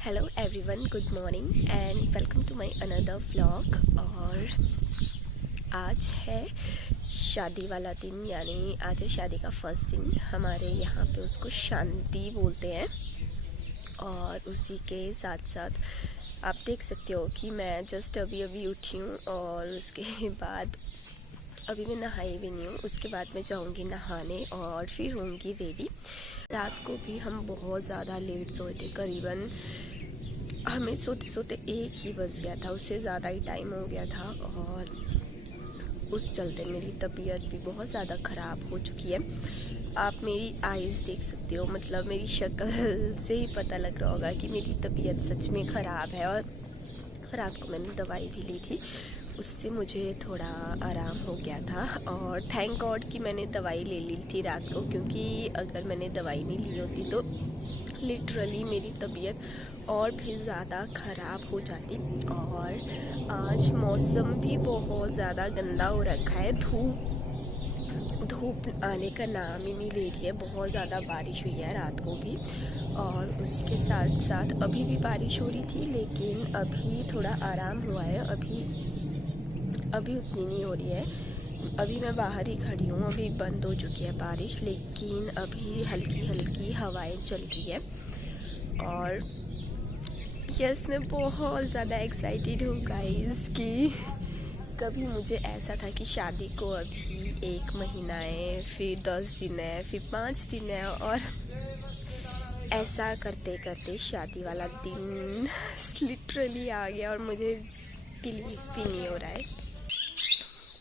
Hello everyone, good morning and welcome to my another vlog. और आज है शादी वाला दिन, यानी आज है शादी का फर्स्ट दिन। हमारे यहाँ पे उसको शांति बोलते हैं। और उसी के साथ साथ आप देख सकते हो कि मैं जस्ट अभी अभी उठी हूँ और उसके बाद अभी मैं नहाई भी नहीं हूँ। उसके बाद मैं जाऊँगी नहाने और फिर होंगी रेडी। रात को भी हम बहुत ज़्यादा लेट सोए थे, करीबन हमें सोते सोते 1 ही बज गया था, उससे ज़्यादा ही टाइम हो गया था। और उस चलते मेरी तबीयत भी बहुत ज़्यादा ख़राब हो चुकी है। आप मेरी आइज़ देख सकते हो, मतलब मेरी शक्ल से ही पता लग रहा होगा कि मेरी तबीयत सच में ख़राब है। और रात को मैंने दवाई भी ली थी, उससे मुझे थोड़ा आराम हो गया था। और थैंक गॉड कि मैंने दवाई ले ली थी रात को, क्योंकि अगर मैंने दवाई नहीं ली होती तो लिटरली मेरी तबीयत और भी ज़्यादा ख़राब हो जाती। और आज मौसम भी बहुत ज़्यादा गंदा हो रखा है, धूप आने का नाम ही नहीं ले रही है। बहुत ज़्यादा बारिश हुई है रात को भी, और उसी के साथ साथ अभी भी बारिश हो रही थी, लेकिन अभी थोड़ा आराम हुआ है। अभी उतनी नहीं हो रही है। अभी मैं बाहर ही खड़ी हूँ, अभी बंद हो चुकी है बारिश, लेकिन अभी हल्की हल्की हवाएं चल रही है। और यस, मैं बहुत ज़्यादा एक्साइटेड हूँ गाइस कि कभी मुझे ऐसा था कि शादी को अभी 1 महीना है, फिर 10 दिन है, फिर 5 दिन है, और ऐसा करते करते शादी वाला दिन लिटरली आ गया और मुझे बिलीव भी नहीं हो रहा है।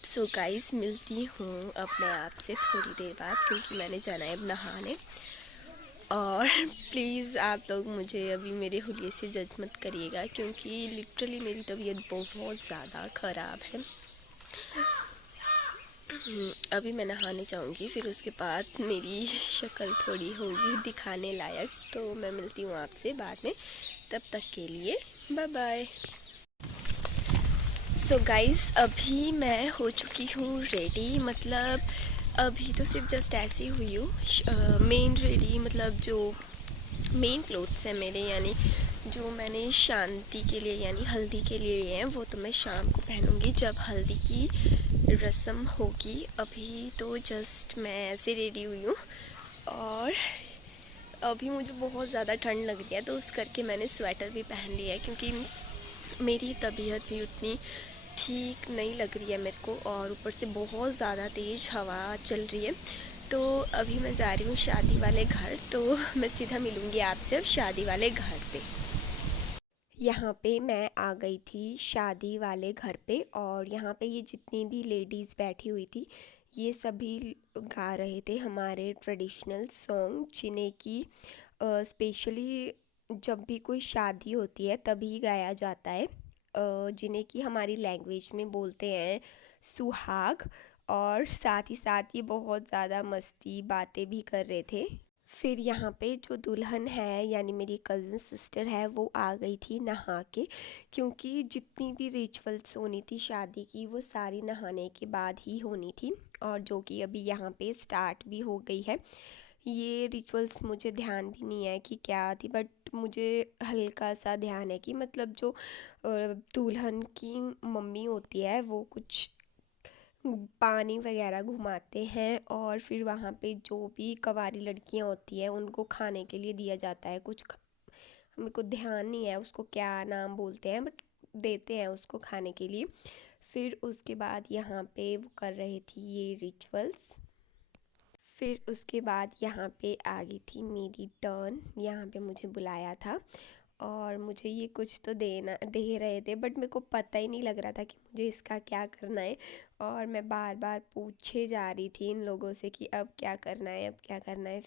सो गाइस, मिलती हूँ अपने आप से थोड़ी देर बाद, क्योंकि मैंने जाना है अब नहाने। और प्लीज़ आप लोग मुझे अभी मेरे हुलिये से जज मत करिएगा, क्योंकि लिटरली मेरी तबीयत बहुत ज़्यादा ख़राब है। अभी मैं नहाने जाऊंगी, फिर उसके बाद मेरी शक्ल थोड़ी होगी दिखाने लायक, तो मैं मिलती हूँ आपसे बाद में। तब तक के लिए बाय बाय। सो गाइस, अभी मैं हो चुकी हूँ रेडी, मतलब अभी तो सिर्फ जस्ट ऐसे ही हुई हूँ। मेन रेडी मतलब जो मेन क्लोथ्स हैं मेरे, यानी जो मैंने शांति के लिए यानी हल्दी के लिए लिए हैं, वो तो मैं शाम को पहनूंगी जब हल्दी की रस्म होगी। अभी तो जस्ट मैं ऐसे रेडी हुई हूँ, और अभी मुझे बहुत ज़्यादा ठंड लग रही है, तो उस करके मैंने स्वेटर भी पहन लिया है, क्योंकि मेरी तबीयत भी उतनी ठीक नहीं लग रही है मेरे को, और ऊपर से बहुत ज़्यादा तेज़ हवा चल रही है। तो अभी मैं जा रही हूँ शादी वाले घर, तो मैं सीधा मिलूँगी आपसे अब शादी वाले घर पे। यहाँ पे मैं आ गई थी शादी वाले घर पे, और यहाँ पे ये जितनी भी लेडीज़ बैठी हुई थी, ये सभी गा रहे थे हमारे ट्रेडिशनल सॉन्ग, जिन्हें कि स्पेशली जब भी कोई शादी होती है तभी गाया जाता है, जिन्हें कि हमारी लैंग्वेज में बोलते हैं सुहाग। और साथ ही साथ ये बहुत ज़्यादा मस्ती बातें भी कर रहे थे। फिर यहाँ पे जो दुल्हन है, यानी मेरी कज़न सिस्टर है, वो आ गई थी नहा के, क्योंकि जितनी भी रिचुअल्स होनी थी शादी की वो सारी नहाने के बाद ही होनी थी, और जो कि अभी यहाँ पे स्टार्ट भी हो गई है। ये रिचुअल्स मुझे ध्यान भी नहीं है कि क्या थी, बट मुझे हल्का सा ध्यान है कि मतलब जो दुल्हन की मम्मी होती है वो कुछ पानी वगैरह घुमाते हैं, और फिर वहाँ पे जो भी कवारी लड़कियाँ होती हैं उनको खाने के लिए दिया जाता है कुछ। मेरे को ध्यान नहीं है उसको क्या नाम बोलते हैं, बट देते हैं उसको खाने के लिए। फिर उसके बाद यहाँ पे वो कर रही थी ये रिचुअल्स। फिर उसके बाद यहाँ पे आ गई थी मेरी टर्न, यहाँ पे मुझे बुलाया था, और मुझे ये कुछ तो दे रहे थे, बट मेरे को पता ही नहीं लग रहा था कि मुझे इसका क्या करना है। और मैं बार बार पूछे जा रही थी इन लोगों से कि अब क्या करना है, अब क्या करना है।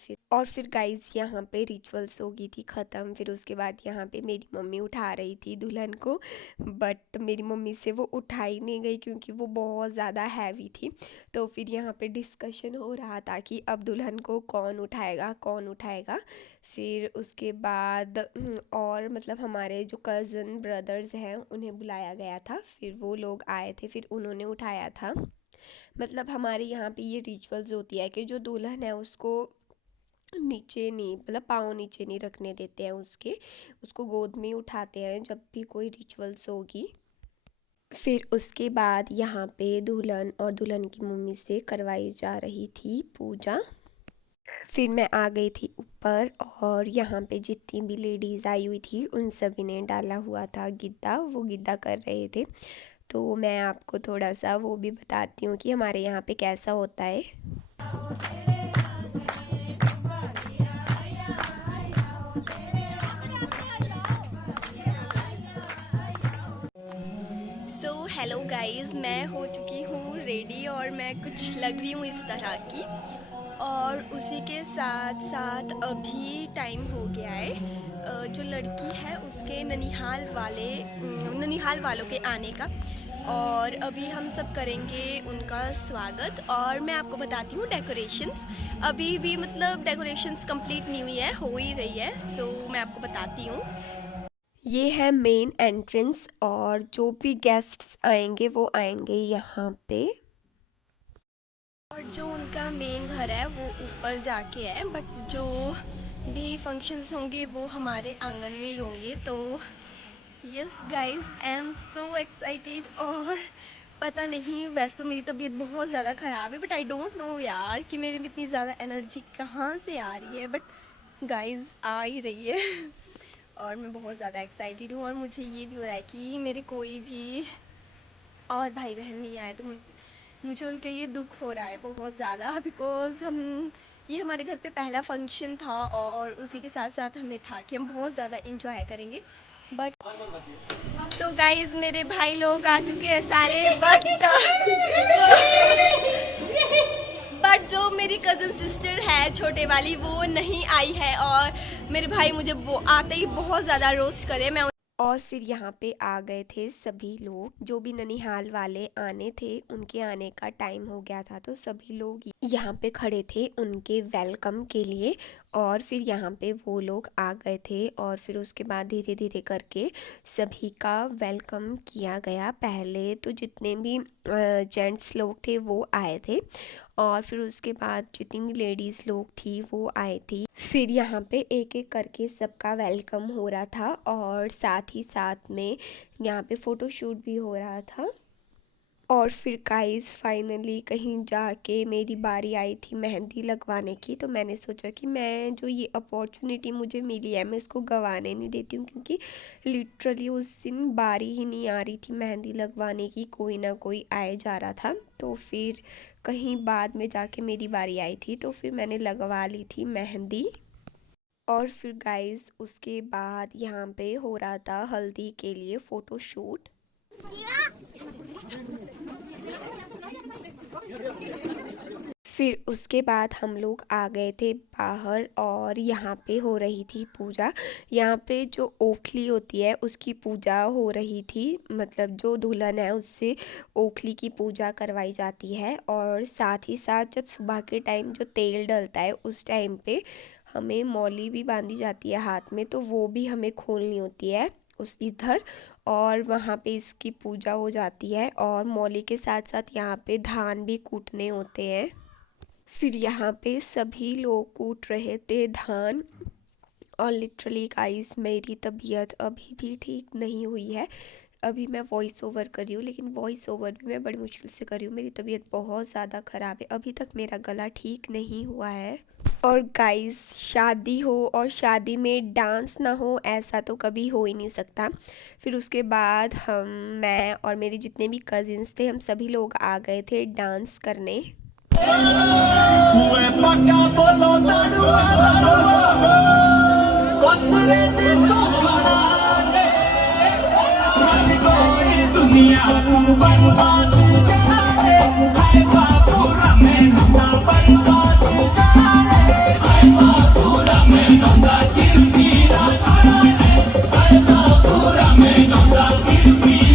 फिर गाइस यहाँ पे रिचुअल्स हो गई थी ख़त्म। फिर उसके बाद यहाँ पे मेरी मम्मी उठा रही थी दुल्हन को, बट मेरी मम्मी से वो उठाई नहीं गई, क्योंकि वो बहुत ज़्यादा हैवी थी। तो फिर यहाँ पे डिस्कशन हो रहा था कि अब दुल्हन को कौन उठाएगा कौन उठाएगा। फिर उसके बाद और मतलब हमारे जो कज़न ब्रदर्स हैं उन्हें बुलाया गया था, फिर वो लोग आए थे, फिर उन्होंने उठाया था। मतलब हमारे यहाँ पे ये रिचुअल्स होती है कि जो दुल्हन है उसको नीचे नहीं, मतलब पाँव नीचे नहीं रखने देते हैं उसके, उसको गोद में ही उठाते हैं जब भी कोई रिचुअल्स होगी। फिर उसके बाद यहाँ पे दुल्हन और दुल्हन की मम्मी से करवाई जा रही थी पूजा। फिर मैं आ गई थी ऊपर और यहाँ पे जितनी भी लेडीज़ आई हुई थी उन सभी ने डाला हुआ था गिद्दा, वो गिद्दा कर रहे थे। तो मैं आपको थोड़ा सा वो भी बताती हूँ कि हमारे यहाँ पे कैसा होता है। सो हेलो गाइस, मैं हो चुकी हूँ रेडी और मैं कुछ लग रही हूँ इस तरह की। और उसी के साथ साथ अभी टाइम हो गया है जो लड़की है उसके ननिहाल वालों के आने का। और अभी हम सब करेंगे उनका स्वागत। और मैं आपको बताती हूँ डेकोरेशंस अभी भी, मतलब डेकोरेशंस कंप्लीट नहीं हुई है, हो ही रही है। सो मैं आपको बताती हूँ। ये है मेन एंट्रेंस और जो भी गेस्ट्स आएंगे वो आएंगे यहाँ पे। और जो उनका मेन घर है वो ऊपर जाके है, बट जो भी फंक्शंस होंगे वो हमारे आंगन में ही होंगे। तो yes guys, I am so excited. और पता नहीं, वैसे तो मेरी तबीयत बहुत ज़्यादा ख़राब है, बट आई डोंट नो यार कि मेरे में इतनी ज़्यादा एनर्जी कहाँ से आ रही है, बट गाइस आ ही रही है। और मैं बहुत ज़्यादा एक्साइटेड हूँ। और मुझे ये भी हो रहा है कि मेरे कोई भी और भाई बहन नहीं आए तो मुझे उनके ये दुख हो रहा है बहुत ज़्यादा, बिकॉज़ ये हमारे घर पे पहला फंक्शन था और उसी के साथ साथ हमें था कि हम बहुत ज़्यादा इंजॉय करेंगे। बट तो गाइज मेरे भाई लोग आ चुके हैं सारे, बट जो मेरी कज़न सिस्टर है छोटे वाली वो नहीं आई है। और मेरे भाई मुझे वो आते ही बहुत ज़्यादा रोस्ट करे। मैं और फिर यहाँ पे आ गए थे सभी लोग, जो भी ननिहाल वाले आने थे उनके आने का टाइम हो गया था, तो सभी लोग यहाँ पे खड़े थे उनके वेलकम के लिए। और फिर यहाँ पे वो लोग आ गए थे और फिर उसके बाद धीरे धीरे करके सभी का वेलकम किया गया। पहले तो जितने भी जेंट्स लोग थे वो आए थे और फिर उसके बाद जितनी भी लेडीज़ लोग थी वो आए थी। फिर यहाँ पे एक एक करके सबका वेलकम हो रहा था और साथ ही साथ में यहाँ पे फ़ोटो शूट भी हो रहा था। और फिर गाइस फाइनली कहीं जाके मेरी बारी आई थी मेहंदी लगवाने की। तो मैंने सोचा कि मैं जो ये अपॉर्चुनिटी मुझे मिली है मैं इसको गंवाने नहीं देती हूँ, क्योंकि लिटरली उस दिन बारी ही नहीं आ रही थी मेहंदी लगवाने की, कोई ना कोई आए जा रहा था। तो फिर कहीं बाद में जाके मेरी बारी आई थी तो फिर मैंने लगवा ली थी मेहंदी। और फिर गाइस उसके बाद यहाँ पे हो रहा था हल्दी के लिए फ़ोटो शूट। फिर उसके बाद हम लोग आ गए थे बाहर और यहाँ पे हो रही थी पूजा। यहाँ पे जो ओखली होती है उसकी पूजा हो रही थी, मतलब जो दुल्हन है उससे ओखली की पूजा करवाई जाती है। और साथ ही साथ जब सुबह के टाइम जो तेल डलता है उस टाइम पे हमें मौली भी बांधी जाती है हाथ में, तो वो भी हमें खोलनी होती है उस इधर। और वहाँ पे इसकी पूजा हो जाती है और मौली के साथ साथ यहाँ पे धान भी कूटने होते हैं। फिर यहाँ पे सभी लोग कूट रहे थे धान। और लिटरली गाइस मेरी तबीयत अभी भी ठीक नहीं हुई है। अभी मैं वॉइस ओवर कर रही हूँ, लेकिन वॉइस ओवर भी मैं बड़ी मुश्किल से कर रही हूँ, मेरी तबीयत बहुत ज़्यादा ख़राब है, अभी तक मेरा गला ठीक नहीं हुआ है। और गाइस शादी हो और शादी में डांस ना हो ऐसा तो कभी हो ही नहीं सकता। फिर उसके बाद मैं और मेरे जितने भी कज़िन्स थे हम सभी लोग आ गए थे डांस करने। दुनिया